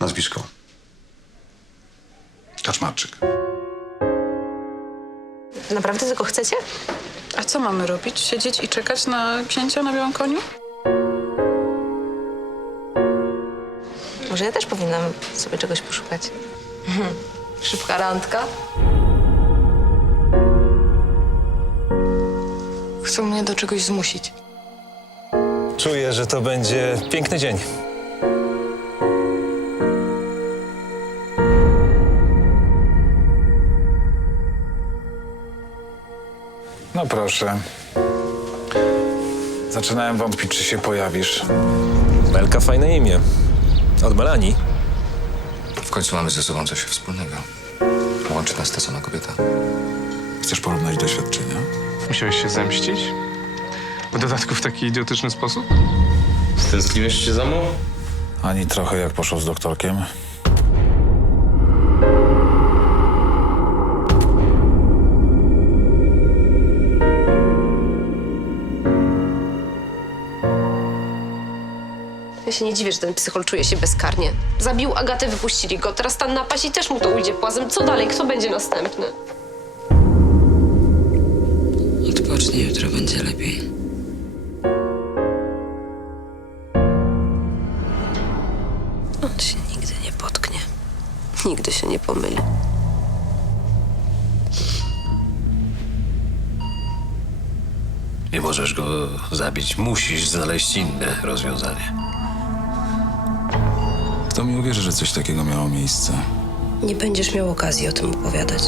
Nazwisko. Kaczmarczyk. Naprawdę tego chcecie? A co mamy robić? Siedzieć i czekać na księcia na białym koniu? Może ja też powinnam sobie czegoś poszukać. Szybka randka? Chcą mnie do czegoś zmusić. Czuję, że to będzie piękny dzień. No proszę. Zaczynałem wątpić, czy się pojawisz. Belka fajne imię. Od Melanii. W końcu mamy ze sobą coś wspólnego. Łączy nas ta sama kobieta. Chcesz porównać doświadczenia? Musiałeś się zemścić? W dodatku w taki idiotyczny sposób? Stęskniłeś się za mną? Ani trochę jak poszło z doktorkiem. Ja się nie dziwię, że ten psychol czuje się bezkarnie. Zabił Agatę, wypuścili go. Teraz ta napaść i też mu to ujdzie płazem. Co dalej? Kto będzie następny? Odpocznij, jutro będzie lepiej. On się nigdy nie potknie. Nigdy się nie pomyli. Nie możesz go zabić. Musisz znaleźć inne rozwiązanie. Kto mi uwierzy, że coś takiego miało miejsce? Nie będziesz miał okazji o tym opowiadać.